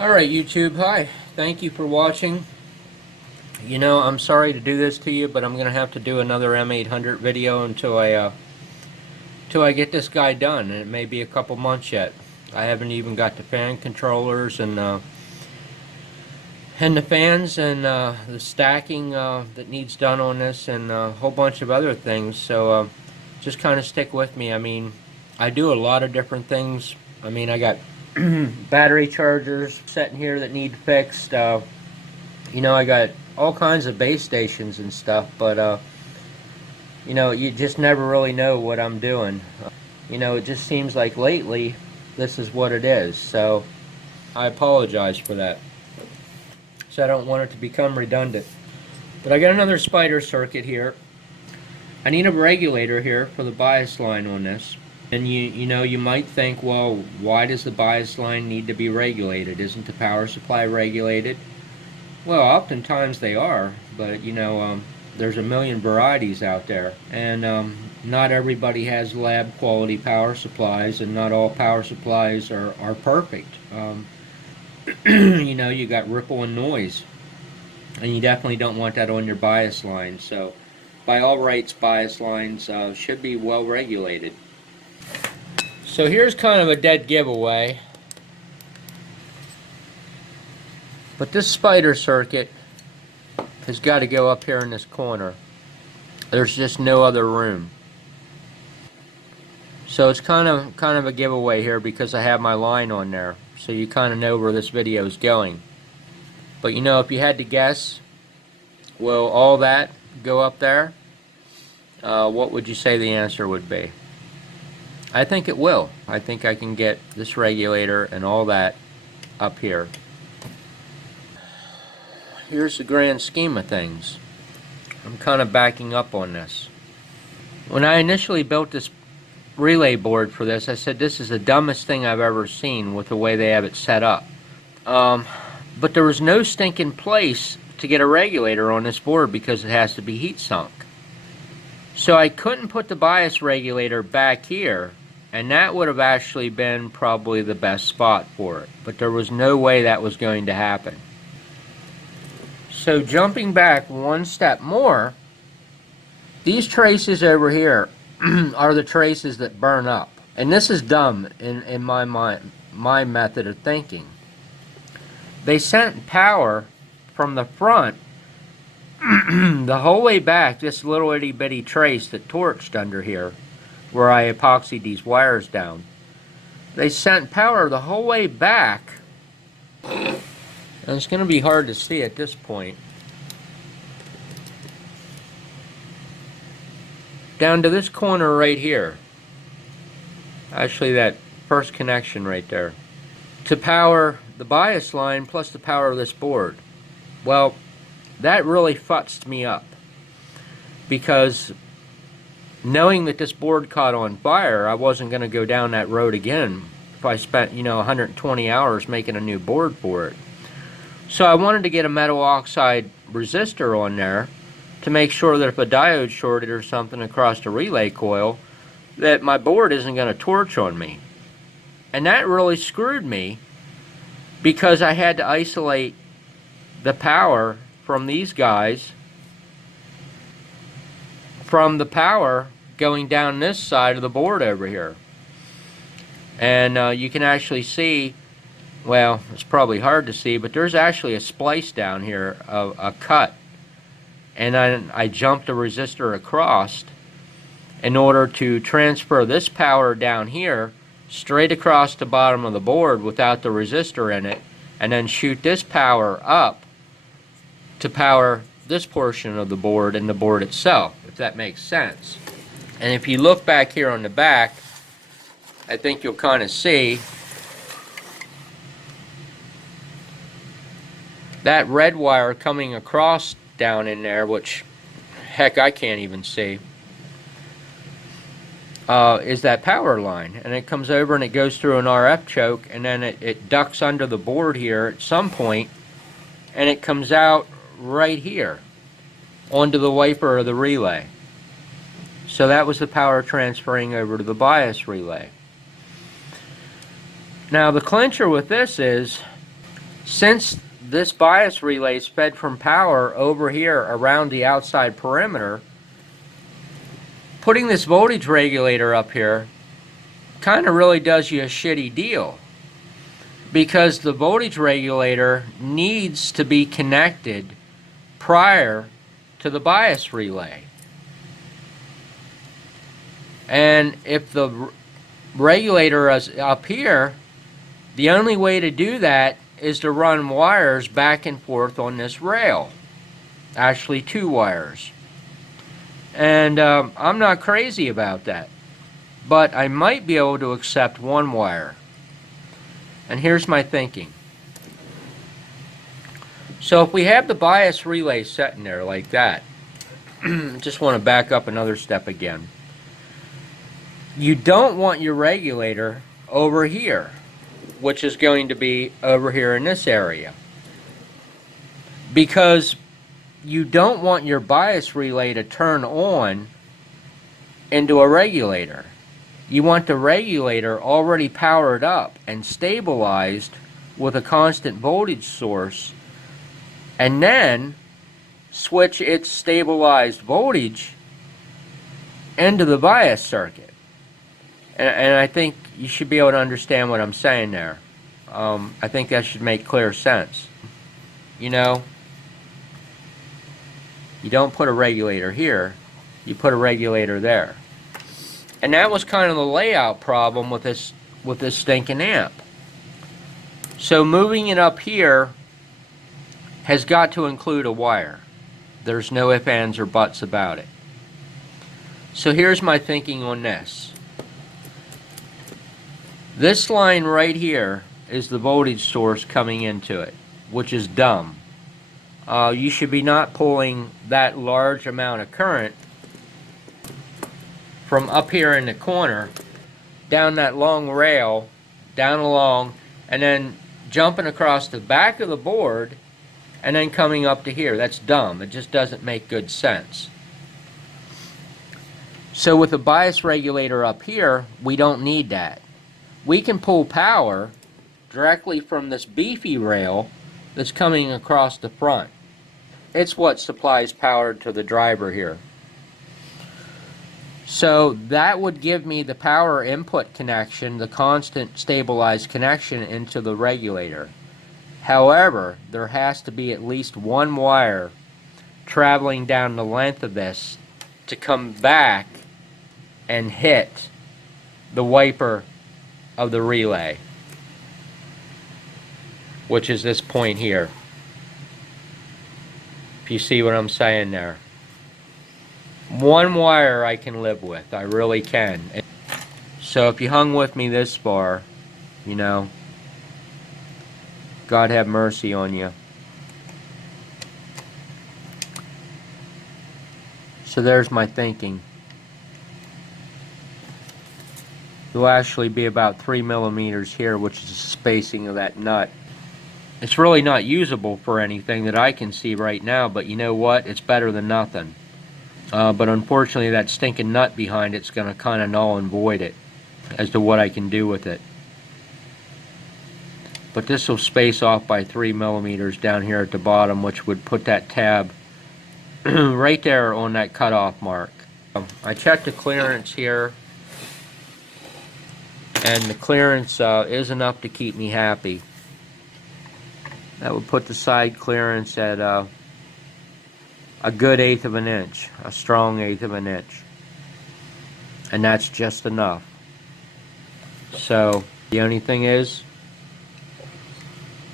Alright YouTube, hi. Thank you for watching. You know, I'm sorry to do this to you, but I'm going to have to do another M800 video until I get this guy done, and it may be a couple months yet. I haven't even got the fan controllers and the fans and the stacking that needs done on this, and a whole bunch of other things, so just kind of stick with me. I mean, I do a lot of different things. I mean, I got battery chargers sitting here that need fixed. You know, I got all kinds of base stations and stuff, but you know, you just never really know what I'm doing. You know, it just seems like lately this is what it is, so I apologize for that. So I don't want it to become redundant. But I got another spider circuit here. I need a regulator here for the bias line on this. And you know, you might think, well, why does the bias line need to be regulated? Isn't the power supply regulated? Well, oftentimes they are, but you know, there's a million varieties out there, and not everybody has lab quality power supplies, and not all power supplies are perfect. You know, you got ripple and noise, and you definitely don't want that on your bias line. So, by all rights, bias lines should be well regulated. So here's kind of a dead giveaway, but this spider circuit has got to go up here in this corner. There's just no other room. So it's kind of a giveaway here because I have my line on there. So you kind of know where this video is going. But you know, if you had to guess, will all that go up there? What would you say the answer would be? I think it will. I think I can get this regulator and all that up here. Here's the grand scheme of things. I'm kind of backing up on this. When I initially built this relay board for this, I said this is the dumbest thing I've ever seen with the way they have it set up. But there was no stinking place to get a regulator on this board because it has to be heat sunk. So I couldn't put the bias regulator back here, and that would have actually been probably the best spot for it. But there was no way that was going to happen. So jumping back one step more, these traces over here are the traces that burn up. And this is dumb in my mind, my method of thinking. They sent power from the front the whole way back, this little itty bitty trace that torched under here, where I epoxied these wires down. They sent power the whole way back, and it's going to be hard to see at this point, down to this corner right here. Actually, that first connection right there, to power the bias line plus the power of this board. Well, that really futzed me up, because knowing that this board caught on fire, I wasn't going to go down that road again if I spent, you know, 120 hours making a new board for it. So I wanted to get a metal oxide resistor on there to make sure that if a diode shorted or something across the relay coil, that my board isn't going to torch on me. And that really screwed me, because I had to isolate the power from these guys from the power going down this side of the board over here. And you can actually see, well, it's probably hard to see, but there's actually a splice down here, a cut. And then I jumped the resistor across in order to transfer this power down here straight across the bottom of the board without the resistor in it, and then shoot this power up to power this portion of the board and the board itself, if that makes sense. And if you look back here on the back, I think you'll kind of see that red wire coming across down in there, which, heck, I can't even see, is that power line. And it comes over and it goes through an RF choke, and then it ducks under the board here at some point, and it comes out right here onto the wiper of the relay. So that was the power transferring over to the bias relay. Now the clincher with this is, Since this bias relay is fed from power over here around the outside perimeter, putting this voltage regulator up here kind of really does you a shitty deal, because the voltage regulator needs to be connected prior to the bias relay. And if the regulator is up here, the only way to do that is to run wires back and forth on this rail. Actually, 2 wires. And I'm not crazy about that, but I might be able to accept 1 wire. And here's my thinking. So if we have the bias relay set in there like that, just want to back up another step again. You don't want your regulator over here, which is going to be over here in this area, because you don't want your bias relay to turn on into a regulator. You want the regulator already powered up and stabilized with a constant voltage source, and then switch its stabilized voltage into the bias circuit. And I think you should be able to understand what I'm saying there. I think that should make clear sense. You know, you don't put a regulator here, you put a regulator there. And that was kind of the layout problem with this stinking amp. So moving it up here has got to include a wire. There's no ifs, ands, or buts about it. So here's my thinking on this. This line right here is the voltage source coming into it, which is dumb. You should be not pulling that large amount of current from up here in the corner down that long rail, down along, and then jumping across the back of the board and then coming up to here. That's dumb. It just doesn't make good sense. So with the bias regulator up here, we don't need that. We can pull power directly from this beefy rail that's coming across the front. It's what supplies power to the driver here. So that would give me the power input connection, the constant stabilized connection into the regulator. However, there has to be at least 1 wire traveling down the length of this to come back and hit the wiper of the relay, which is this point here. If you see what I'm saying there. 1 wire I can live with, I really can. So if you hung with me this far, you know, God have mercy on you. So there's my thinking. It'll actually be about 3 millimeters here, which is the spacing of that nut. It's really not usable for anything that I can see right now, but you know what? It's better than nothing. But unfortunately, that stinking nut behind it's going to kind of null and void it as to what I can do with it. But this will space off by 3 millimeters down here at the bottom, which would put that tab right there on that cutoff mark. I checked the clearance here, and the clearance is enough to keep me happy. That would put the side clearance at a good 1/8 of an inch, a strong 1/8 of an inch, and that's just enough. So the only thing is,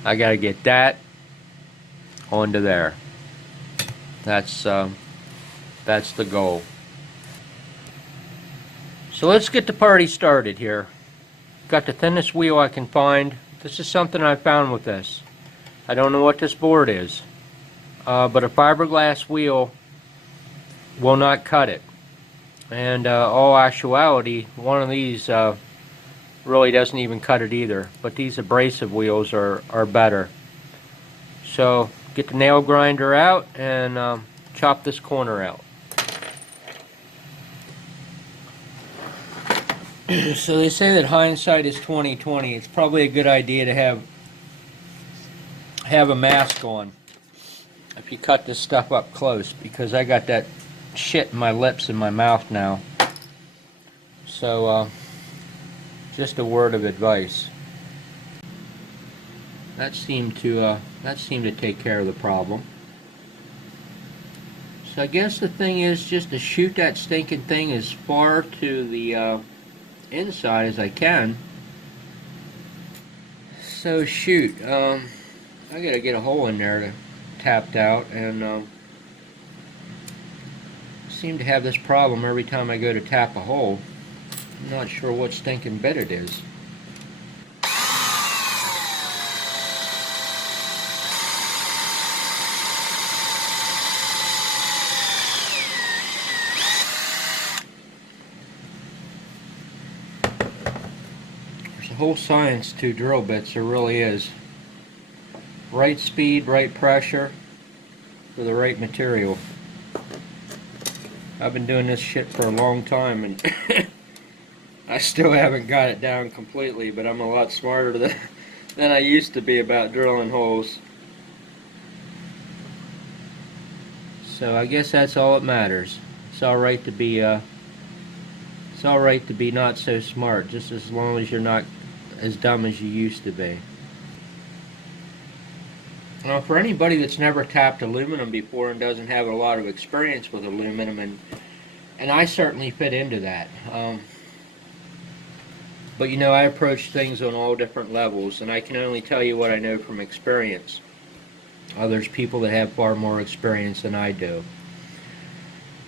I gotta get that onto there. That's the goal. So let's get the party started here. Got the thinnest wheel I can find. This is something I found with this. I don't know what this board is, but a fiberglass wheel will not cut it. And all actuality, one of these really doesn't even cut it either. But these abrasive wheels are better. So get the nail grinder out and chop this corner out. So they say that hindsight is 20/20. It's probably a good idea to have have a mask on if you cut this stuff up close, because I got that shit in my lips and my mouth now. So just a word of advice. That seemed to take care of the problem. So I guess the thing is just to shoot that stinking thing as far to the inside as I can. So shoot, I gotta get a hole in there to tapped out, and seem to have this problem every time I go to tap a hole. I'm not sure what stinking bit it is. There's a whole science to drill bits, there really is. Right speed, right pressure, for the right material. I've been doing this shit for a long time, and I still haven't got it down completely, but I'm a lot smarter than I used to be about drilling holes. So I guess that's all that matters. It's all right to be not so smart, just as long as you're not as dumb as you used to be. Now, for anybody that's never tapped aluminum before and doesn't have a lot of experience with aluminum, and I certainly fit into that. But you know, I approach things on all different levels, and I can only tell you what I know from experience. There's people that have far more experience than I do.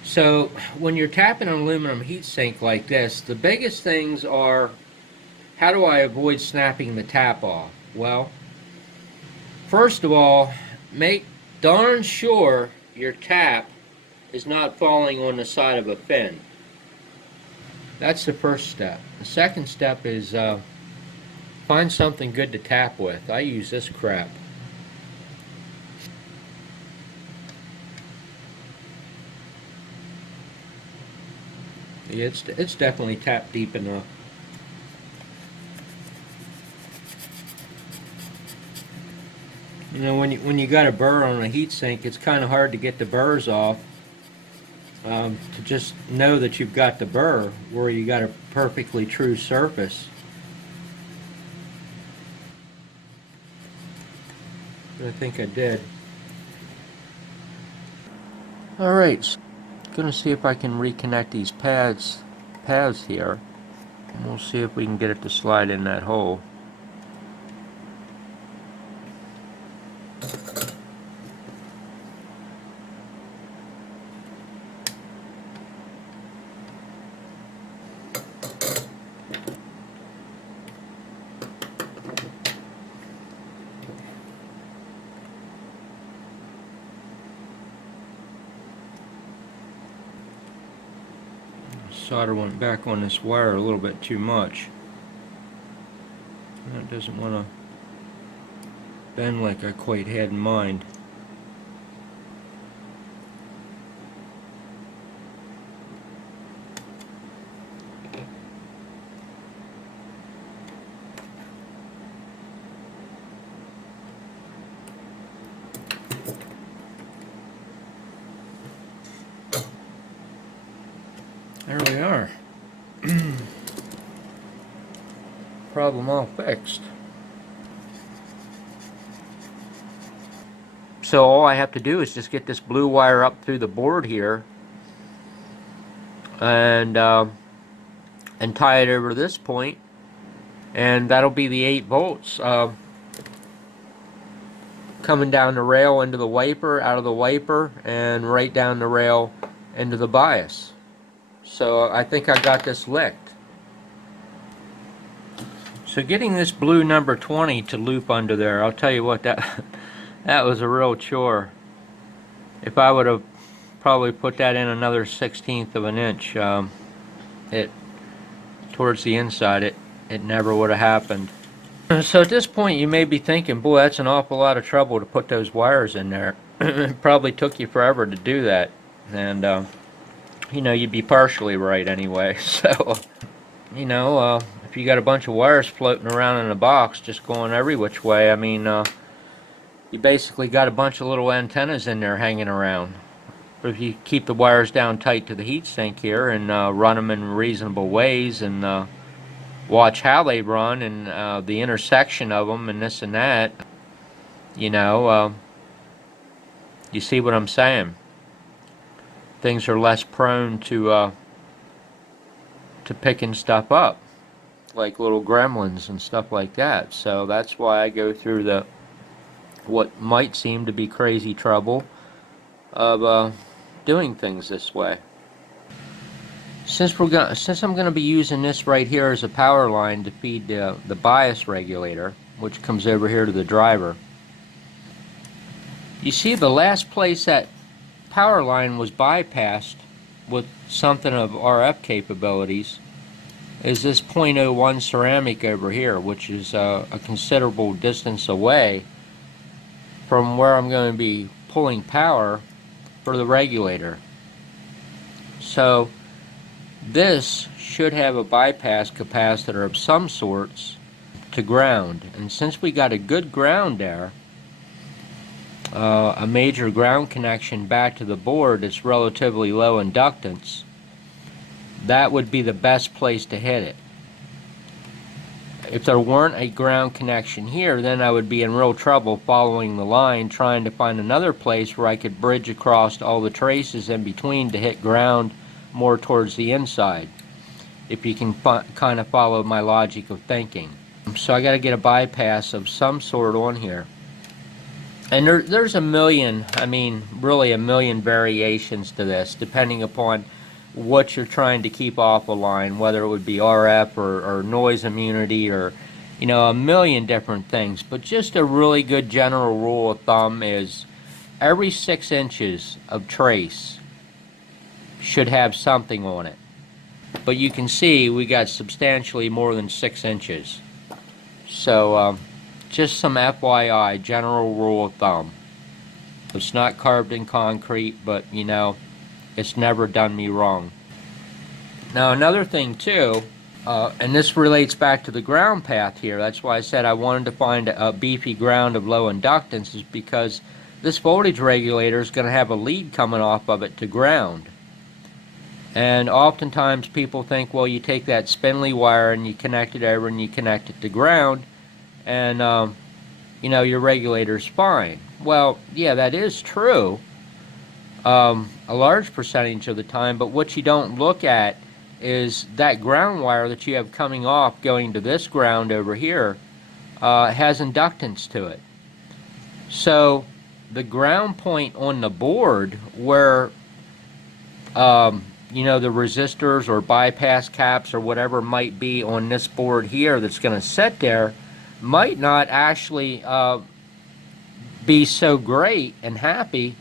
So when you're tapping an aluminum heatsink like this, the biggest things are, how do I avoid snapping the tap off? Well, first of all, make darn sure your tap is not falling on the side of a fin. That's the first step. The second step is find something good to tap with. I use this crap. Yeah, it's definitely tapped deep enough. You know, when you got a burr on a heatsink, it's kind of hard to get the burrs off. To just know that you've got the burr where you got a perfectly true surface. I think I did. Alright, gonna see if I can reconnect these paths here, and we'll see if we can get it to slide in that hole. Solder went back on this wire a little bit too much. That doesn't want to bend like I quite had in mind. There we are. Problem all fixed. So all I have to do is just get this blue wire up through the board here, and tie it over to this point, and that'll be the 8 volts coming down the rail into the wiper, out of the wiper, and right down the rail into the bias. So I think I got this licked. So getting this blue number 20 to loop under there, I'll tell you what, that was a real chore. If I would have probably put that in another 1/16 of an inch, towards the inside, it never would have happened. So at this point you may be thinking, boy, that's an awful lot of trouble to put those wires in there. It probably took you forever to do that, and you know, you'd be partially right anyway. So you know, if you got a bunch of wires floating around in a box just going every which way, I mean, you basically got a bunch of little antennas in there hanging around. But if you keep the wires down tight to the heatsink here and run them in reasonable ways and watch how they run and the intersection of them and this and that, you know, you see what I'm saying? Things are less prone to picking stuff up, like little gremlins and stuff like that. So that's why I go through the what might seem to be crazy trouble of doing things this way. Since I'm gonna be using this right here as a power line to feed the bias regulator, which comes over here to the driver, you see the last place that power line was bypassed with something of RF capabilities is this .01 ceramic over here, which is a considerable distance away from where I'm going to be pulling power for the regulator. So this should have a bypass capacitor of some sorts to ground, and since we got a good ground there, a major ground connection back to the board that's relatively low inductance, that would be the best place to hit it. If there weren't a ground connection here, then I would be in real trouble following the line, trying to find another place where I could bridge across all the traces in between to hit ground more towards the inside, if you can kind of follow my logic of thinking. So I got to get a bypass of some sort on here. And there's a million, I mean really a million variations to this, depending upon what you're trying to keep off a line, whether it would be RF or noise immunity or, you know, a million different things. But just a really good general rule of thumb is every 6 inches of trace should have something on it. But you can see we got substantially more than 6 inches. So just some FYI, general rule of thumb. It's not carved in concrete, but you know, it's never done me wrong. Now another thing too, and this relates back to the ground path here, that's why I said I wanted to find a beefy ground of low inductance, is because this voltage regulator is going to have a lead coming off of it to ground. And oftentimes people think, well, you take that spindly wire and you connect it over and you connect it to ground, and you know, your regulator's fine. Well, yeah, that is true a large percentage of the time, but what you don't look at is that ground wire that you have coming off going to this ground over here has inductance to it. So the ground point on the board where you know, the resistors or bypass caps or whatever might be on this board here that's going to sit there might not actually be so great and happy,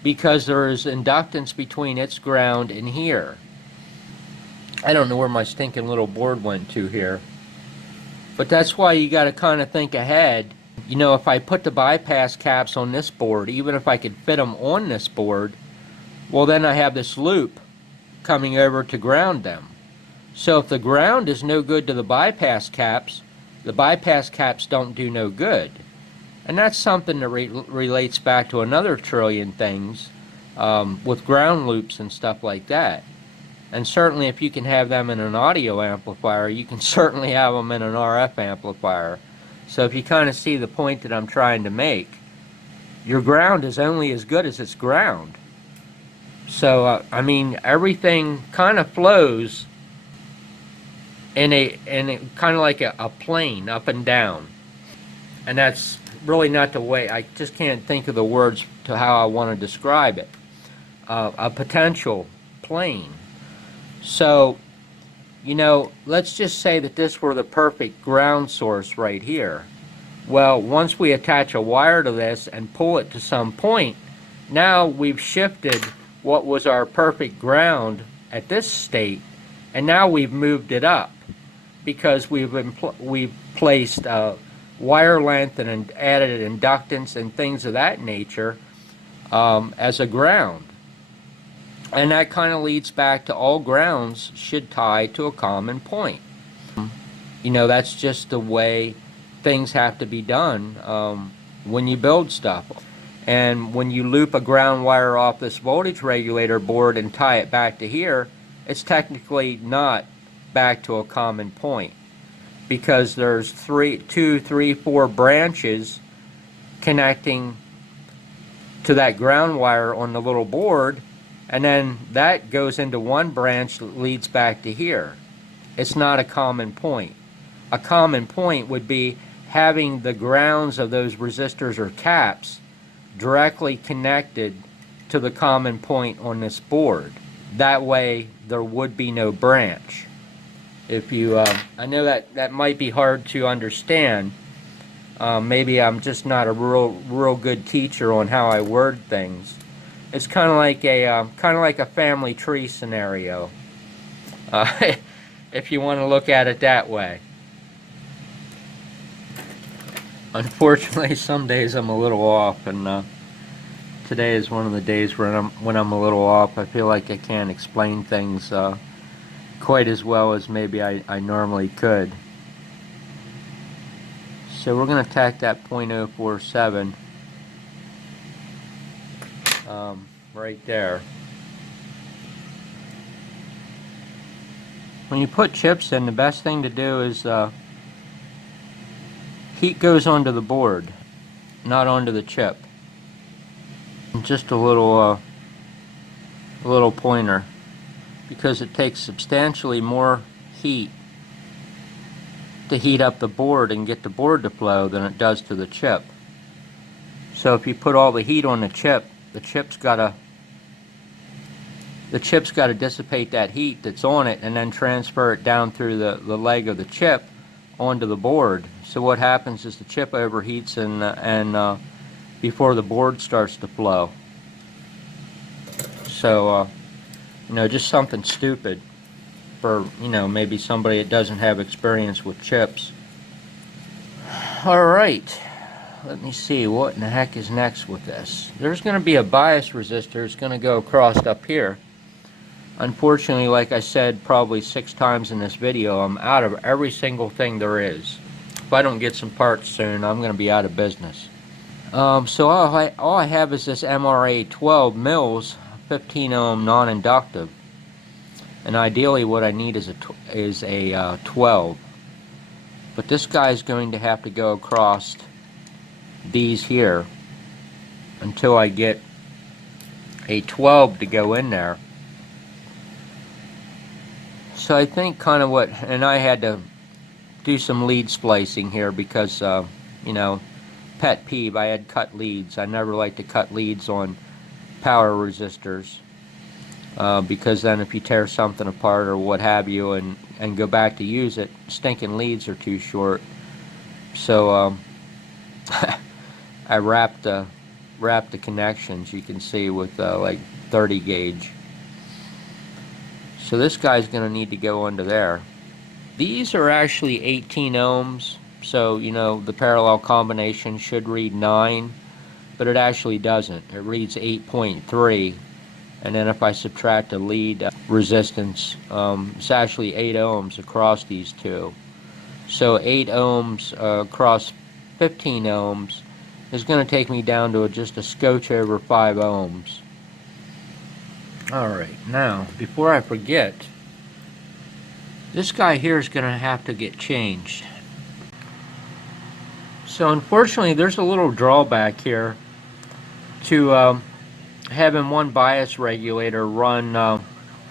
because there is inductance between its ground and here. I don't know where my stinking little board went to here. But that's why you got to kind of think ahead. You know, if I put the bypass caps on this board, even if I could fit them on this board, well, then I have this loop coming over to ground them. So if the ground is no good to the bypass caps don't do no good. And that's something that relates back to another trillion things with ground loops and stuff like that. And certainly if you can have them in an audio amplifier, you can certainly have them in an RF amplifier. So if you kind of see the point that I'm trying to make, your ground is only as good as its ground. So I mean, everything kind of flows in a kind of like a plane up and down. And that's really not the way, I just can't think of the words to how I want to describe it. A potential plane. So, you know, let's just say that this were the perfect ground source right here. Well, once we attach a wire to this and pull it to some point, now we've shifted what was our perfect ground at this state, and now we've moved it up because we've placed wire length and added inductance and things of that nature as a ground. And that kind of leads back to all grounds should tie to a common point. You know, that's just the way things have to be done when you build stuff. And when you loop a ground wire off this voltage regulator board and tie it back to here, it's technically not back to a common point, because there's 2, 3, 4 branches connecting to that ground wire on the little board, and then that goes into one branch that leads back to here. It's not a common point. A common point would be having the grounds of those resistors or caps directly connected to the common point on this board. That way there would be no branch. If you, I know that might be hard to understand. Maybe I'm just not a real good teacher on how I word things. It's kind of like a family tree scenario, if you want to look at it that way. Unfortunately, some days I'm a little off, and today is one of the days when I'm a little off. I feel like I can't explain things quite as well as maybe I normally could. So we're going to tack that .047 right there. When you put chips in, the best thing to do is heat goes onto the board, not onto the chip. Just a little pointer, because it takes substantially more heat to heat up the board and get the board to flow than it does to the chip. So if you put all the heat on the chip, the chip's got to dissipate that heat that's on it and then transfer it down through the leg of the chip onto the board. So what happens is the chip overheats and before the board starts to flow. So just something stupid for maybe somebody that doesn't have experience with chips. Alright, let me see what in the heck is next with this. There's going to be a bias resistor. It's going to go across up here. Unfortunately, like I said probably 6 times in this video, I'm out of every single thing there is. If I don't get some parts soon, I'm going to be out of business. So all I have is this MRA 12 mils 15 ohm non-inductive, and ideally what I need is a 12. But this guy's going to have to go across these here until I get a 12 to go in there. So I think kind of what, and I had to do some lead splicing here because pet peeve, I had cut leads. I never like to cut leads on power resistors, because then if you tear something apart or what have you and go back to use it, stinking leads are too short. So I wrapped the connections, you can see, with like 30 gauge. So this guy's going to need to go into there. These are actually 18 ohms, so the parallel combination should read 9, but it actually doesn't. It reads 8.3, and then if I subtract the lead resistance, it's actually 8 ohms across these two. So 8 ohms across 15 ohms is going to take me down to just a scotch over 5 ohms. Alright, now before I forget, this guy here is going to have to get changed. So unfortunately there's a little drawback here to having one bias regulator run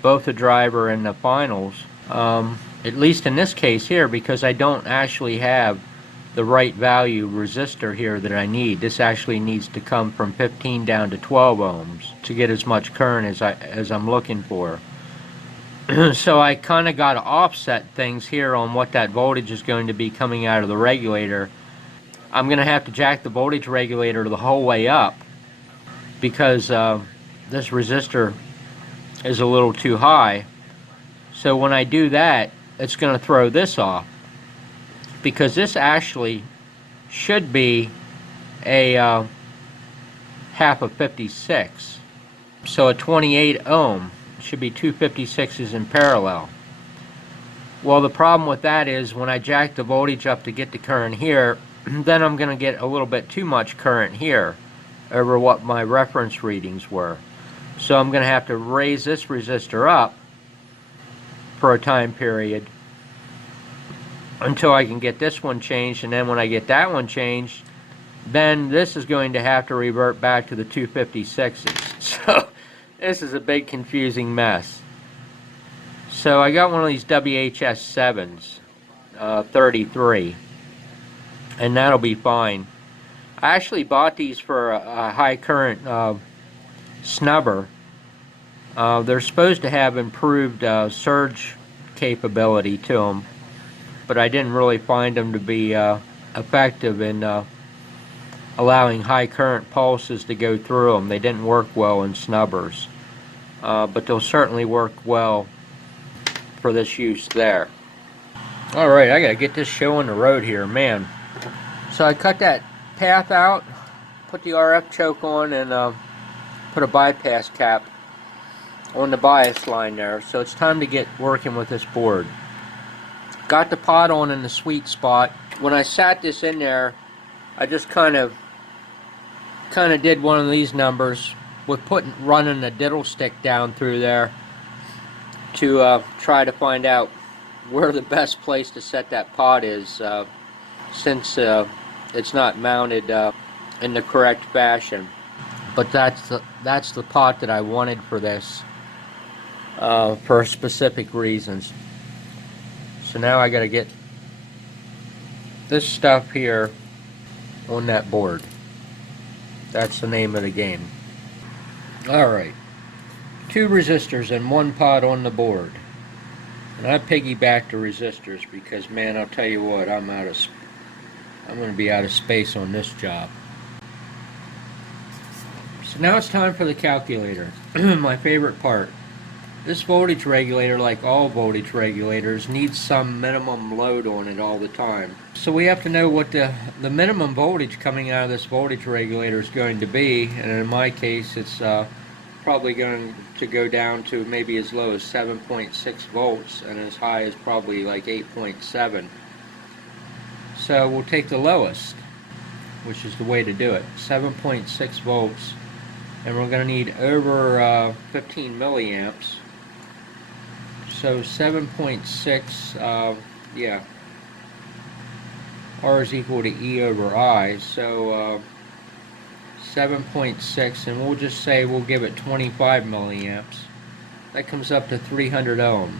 both the driver and the finals, at least in this case here, because I don't actually have the right value resistor here that I need. This actually needs to come from 15 down to 12 ohms to get as much current as I'm looking for. So I kind of got to offset things here on what that voltage is going to be coming out of the regulator. I'm going to have to jack the voltage regulator the whole way up because this resistor is a little too high. So when I do that, it's going to throw this off, because this actually should be a half of 56. So a 28 ohm should be 2 56s in parallel. Well, the problem with that is when I jack the voltage up to get the current here, then I'm going to get a little bit too much current here over what my reference readings were. So I'm going to have to raise this resistor up for a time period until I can get this one changed, and then when I get that one changed, then this is going to have to revert back to the 256s. So this is a big confusing mess. So I got one of these WHS7s, 33, and that'll be fine. I actually bought these for a high current snubber. They're supposed to have improved surge capability to them, but I didn't really find them to be effective in allowing high current pulses to go through them. They didn't work well in snubbers, but they'll certainly work well for this use there. Alright, I gotta get this show on the road here, man. So I cut that path out, put the RF choke on, and put a bypass cap on the bias line there. So it's time to get working with this board. Got the pot on in the sweet spot. When I sat this in there, I just kind of did one of these numbers with running a diddle stick down through there to try to find out where the best place to set that pot is, since it's not mounted in the correct fashion. But that's the pot that I wanted for this, for specific reasons. So now I got to get this stuff here on that board. That's the name of the game. Alright, 2 resistors and 1 pot on the board. And I piggybacked the resistors because, man, I'll tell you what, I'm going to be out of space on this job. So now it's time for the calculator, my favorite part. This voltage regulator, like all voltage regulators, needs some minimum load on it all the time. So we have to know what the minimum voltage coming out of this voltage regulator is going to be, and in my case it's probably going to go down to maybe as low as 7.6 volts and as high as probably like 8.7. So we'll take the lowest, which is the way to do it, 7.6 volts, and we're going to need over 15 milliamps. So 7.6, yeah, R is equal to E over I, so 7.6, and we'll just say we'll give it 25 milliamps. That comes up to 300 ohms.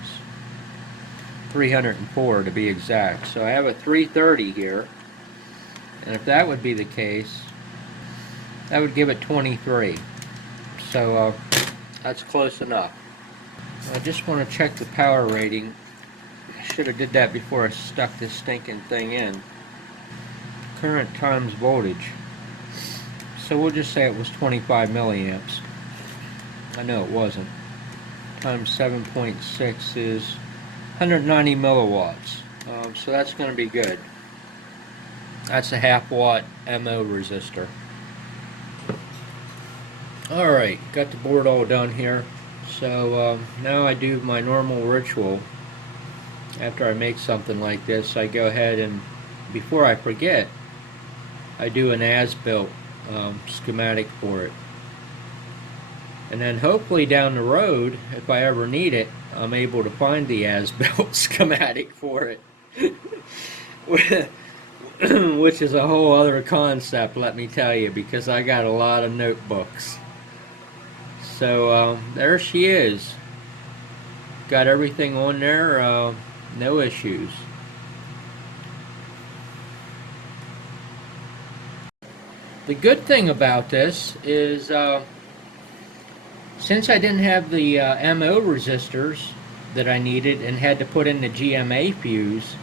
304 to be exact. So I have a 330 here, and if that would be the case, that would give it 23. So that's close enough. I just want to check the power rating. I should have did that before I stuck this stinking thing in. Current times voltage. So we'll just say it was 25 milliamps. I know it wasn't. Times 7.6 is 190 milliwatts. So that's going to be good. That's a half watt MO resistor. Alright, got the board all done here. So now I do my normal ritual. After I make something like this, I go ahead and, before I forget, I do an as-built schematic for it. And then hopefully down the road, if I ever need it, I'm able to find the as-built schematic for it. Which is a whole other concept, let me tell you, because I got a lot of notebooks. So there she is. Got everything on there, no issues. The good thing about this is, since I didn't have the MO resistors that I needed and had to put in the GMA fuse,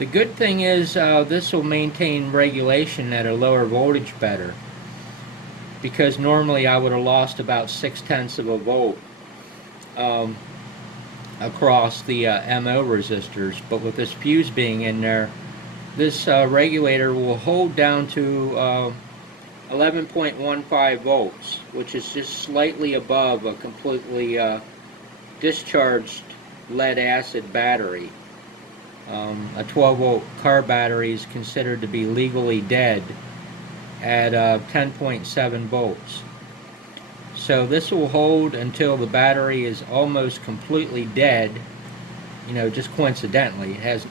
the good thing is this will maintain regulation at a lower voltage better. Because normally I would have lost about 0.6 of a volt across the MO resistors, but with this fuse being in there, this regulator will hold down to 11.15 volts, which is just slightly above a completely discharged lead acid battery. A 12-volt car battery is considered to be legally dead at 10.7 volts. So this will hold until the battery is almost completely dead. You know, just coincidentally, it has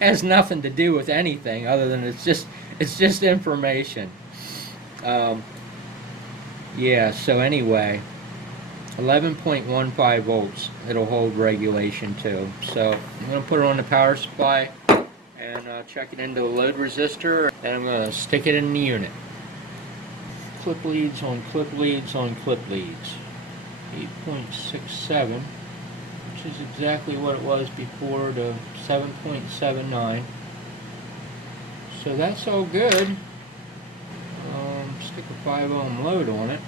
has nothing to do with anything other than it's just information. Um, yeah. So anyway, 11.15 volts. It'll hold regulation too. So I'm going to put it on the power supply and check it into a load resistor. And I'm going to stick it in the unit. Clip leads on clip leads on clip leads. 8.67, which is exactly what it was before, to 7.79. So that's all good. Stick a 5 ohm load on it.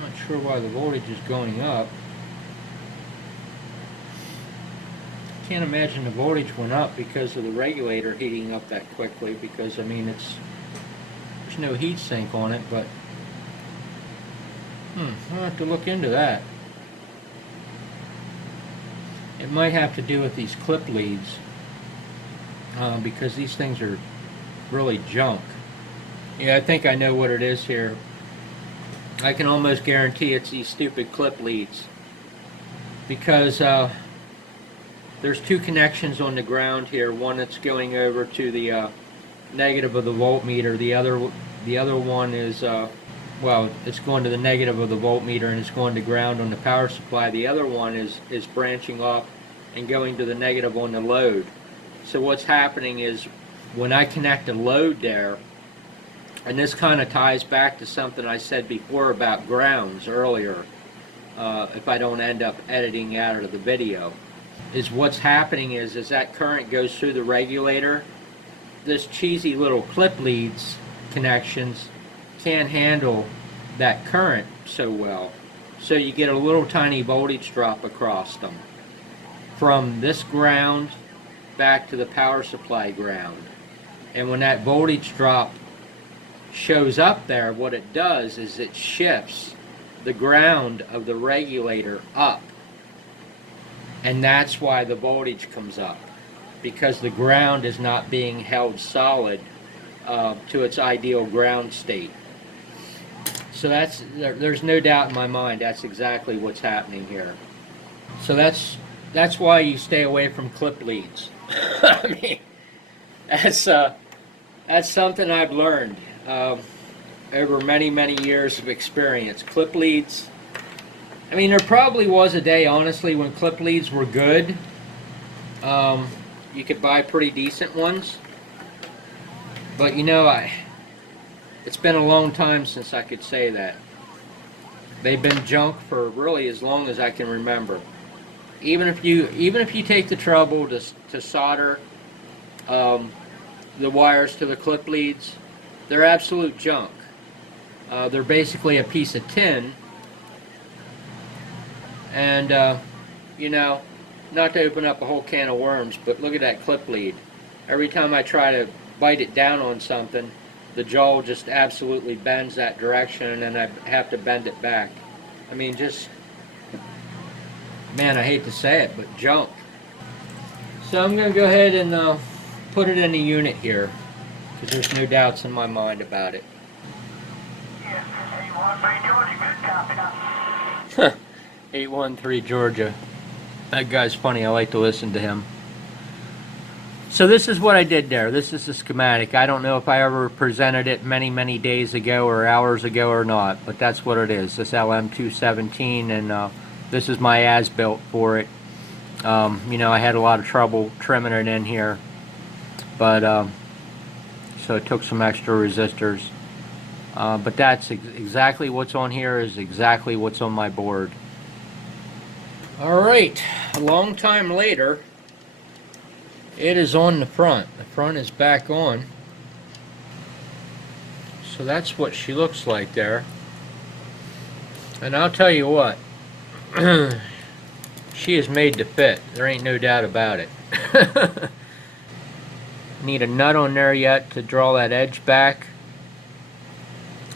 Not sure why the voltage is going up. Can't imagine the voltage went up because of the regulator heating up that quickly, because I mean there's no heat sink on it, but I'll have to look into that. It might have to do with these clip leads, because these things are really junk. Yeah, I think I know what it is here. I can almost guarantee it's these stupid clip leads, because there's two connections on the ground here. One that's going over to the negative of the voltmeter. The other one is well, it's going to the negative of the voltmeter and it's going to ground on the power supply. The other one is branching off and going to the negative on the load. So what's happening is when I connect a load there, and this kind of ties back to something I said before about grounds earlier, if I don't end up editing out of the video, is what's happening is that current goes through the regulator. This cheesy little clip leads connections can't handle that current so well. So you get a little tiny voltage drop across them from this ground back to the power supply ground. And when that voltage drop shows up there, what it does is it shifts the ground of the regulator up. And that's why the voltage comes up, because the ground is not being held solid to its ideal ground state. So there's no doubt in my mind that's exactly what's happening here. So that's why you stay away from clip leads. I mean, that's something I've learned over many years of experience. Clip leads, I mean, there probably was a day, honestly, when clip leads were good. You could buy pretty decent ones. But you know, it's been a long time since I could say that. They've been junk for really as long as I can remember. Even if you take the trouble to solder the wires to the clip leads, they're absolute junk. They're basically a piece of tin. And you know, not to open up a whole can of worms, but look at that clip lead. Every time I try to bite it down on something, the jaw just absolutely bends that direction, and then I have to bend it back. I mean, just, man, I hate to say it, but junk. So I'm going to go ahead and put it in the unit here, because there's no doubts in my mind about it. 813 Georgia. That guy's funny. I like to listen to him. So this is what I did there. This is the schematic. I don't know if I ever presented it many days ago or hours ago or not, but that's what it is. This LM217, and this is my as-built for it. You know, I had a lot of trouble trimming it in here, but so it took some extra resistors. But that's exactly what's on here, is exactly what's on my board. Alright, a long time later, it is on the front. The front is back on. So that's what she looks like there. And I'll tell you what, she is made to fit. There ain't no doubt about it. Need a nut on there yet to draw that edge back.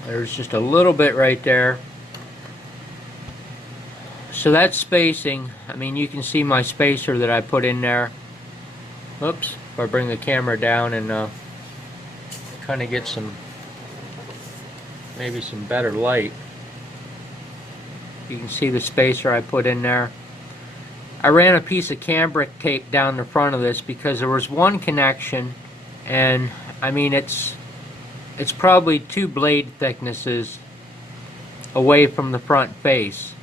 There's just a little bit right there. So that spacing, I mean, you can see my spacer that I put in there. Oops, if I bring the camera down and kind of get some, maybe some better light. You can see the spacer I put in there. I ran a piece of cambric tape down the front of this because there was one connection, and I mean it's probably 2 blade thicknesses away from the front face,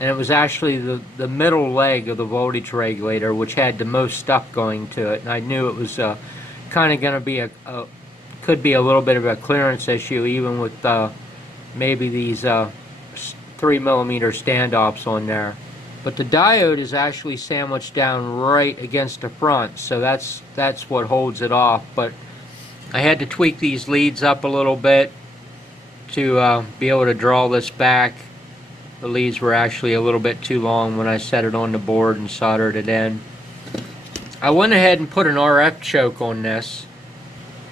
and it was actually the middle leg of the voltage regulator which had the most stuff going to it, and I knew it was kind of going to be could be a little bit of a clearance issue even with maybe these 3mm standoffs on there. But the diode is actually sandwiched down right against the front, so that's what holds it off. But I had to tweak these leads up a little bit to be able to draw this back. The leads were actually a little bit too long when I set it on the board and soldered it in. I went ahead and put an RF choke on this.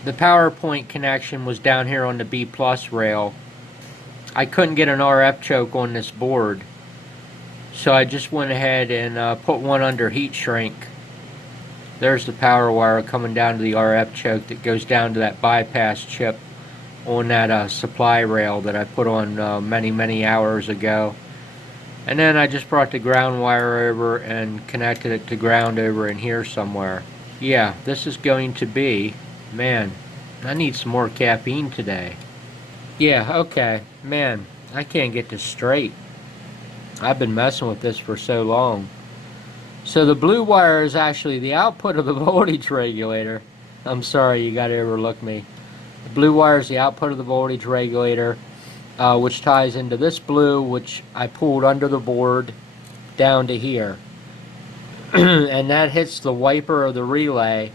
The power point connection was down here on the B+ rail. I couldn't get an RF choke on this board, so I just went ahead and put one under heat shrink. There's the power wire coming down to the RF choke that goes down to that bypass chip on that supply rail that I put on many hours ago. And then I just brought the ground wire over and connected it to ground over in here somewhere. Yeah, this is going to be, man, I need some more caffeine today. Yeah, okay, man, I can't get this straight. I've been messing with this for so long. So the blue wire is actually the output of the voltage regulator. I'm sorry, you gotta overlook me. The blue wire is the output of the voltage regulator, which ties into this blue, which I pulled under the board down to here. And that hits the wiper of the relay,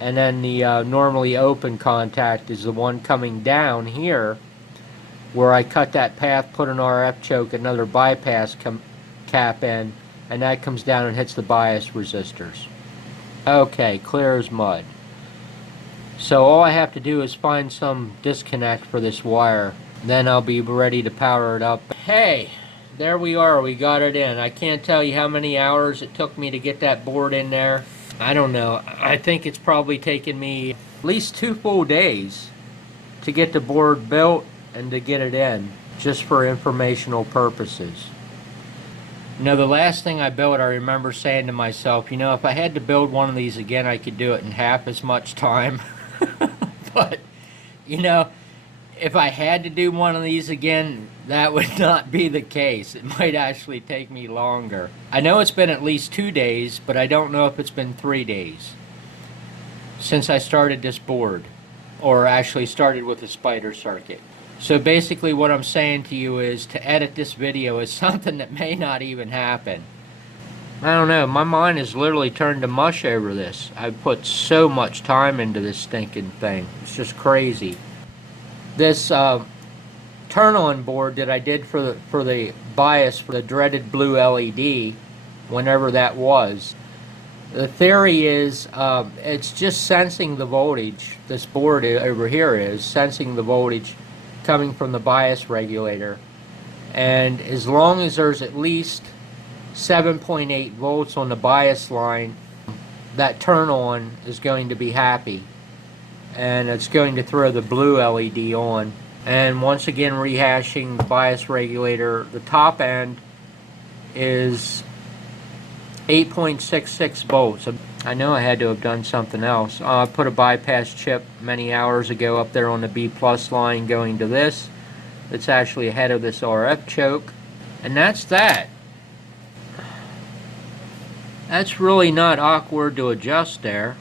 and then the normally open contact is the one coming down here, where I cut that path, put an RF choke, another bypass cap in, and that comes down and hits the bias resistors. Okay, clear as mud. So all I have to do is find some disconnect for this wire, then I'll be ready to power it up. Hey, there we are, we got it in. I can't tell you how many hours it took me to get that board in there. I don't know, I think it's probably taken me at least 2 full days to get the board built and to get it in, just for informational purposes. You know, the last thing I built, I remember saying to myself, you know, if I had to build one of these again, I could do it in half as much time. But, you know, if I had to do one of these again, that would not be the case. It might actually take me longer. I know it's been at least 2 days, but I don't know if it's been 3 days since I started this board, or actually started with the spider circuit. So basically what I'm saying to you is to edit this video is something that may not even happen. I don't know, my mind is literally turned to mush over this. I've put so much time into this stinking thing. It's just crazy. This turn-on board that I did for the bias for the dreaded blue LED, whenever that was, the theory is it's just sensing the voltage. This board over here is sensing the voltage coming from the bias regulator, and as long as there's at least 7.8 volts on the bias line, that turn on is going to be happy, and it's going to throw the blue LED on. And once again, rehashing the bias regulator, the top end is 8.66 volts. I know I had to have done something else. I put a bypass chip many hours ago up there on the B+ line going to this. It's actually ahead of this RF choke. And that's that. That's really not awkward to adjust there.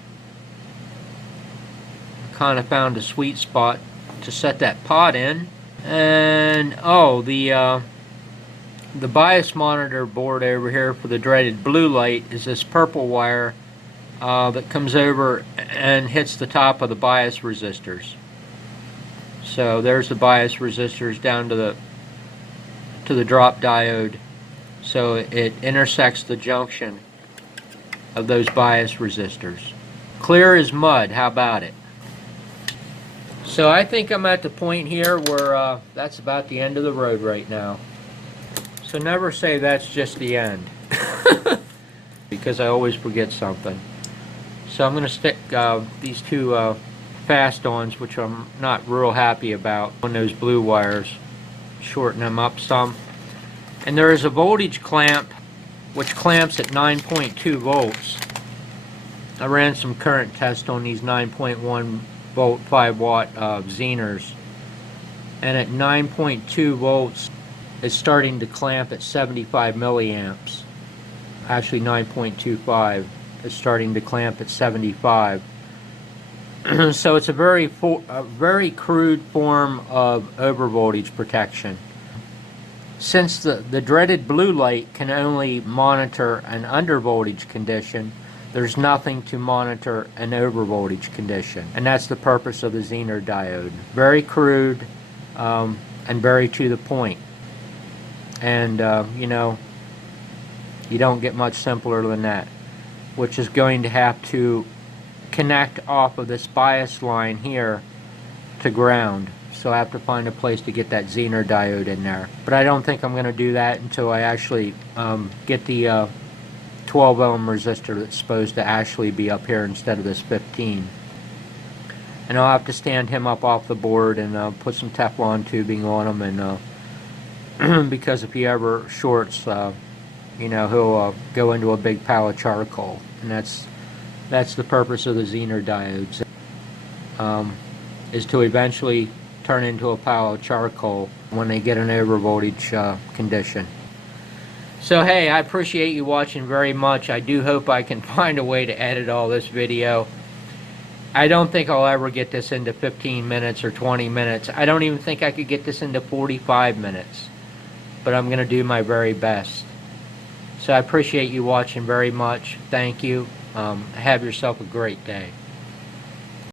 Kind of found a sweet spot to set that pot in. And oh, the bias monitor board over here for the dreaded blue light is this purple wire that comes over and hits the top of the bias resistors. So there's the bias resistors down to the drop diode. So it intersects the junction of those bias resistors. Clear as mud, how about it? So I think I'm at the point here where that's about the end of the road right now. So never say that's just the end, because I always forget something. So I'm going to stick these two fast-ons, which I'm not real happy about, on those blue wires. Shorten them up some. And there is a voltage clamp which clamps at 9.2 volts. I ran some current tests on these 9.1 volt 5 watt Zeners, and at 9.2 volts it's starting to clamp at 75 milliamps. Actually 9.25 is starting to clamp at 75. So it's a very crude form of overvoltage protection. Since the dreaded blue light can only monitor an undervoltage condition, there's nothing to monitor an overvoltage condition. And that's the purpose of the Zener diode. Very crude and very to the point. And, you know, you don't get much simpler than that, which is going to have to connect off of this bias line here to ground. So I have to find a place to get that Zener diode in there. But I don't think I'm going to do that until I actually get the 12 ohm resistor that's supposed to actually be up here instead of this 15. And I'll have to stand him up off the board and put some Teflon tubing on him, and because if he ever shorts, you know, he'll go into a big pile of charcoal. And that's the purpose of the Zener diodes, is to eventually turn into a pile of charcoal when they get an overvoltage condition. So hey, I appreciate you watching very much. I do hope I can find a way to edit all this video. I don't think I'll ever get this into 15 minutes or 20 minutes. I don't even think I could get this into 45 minutes. But I'm going to do my very best. So I appreciate you watching very much. Thank you. Have yourself a great day.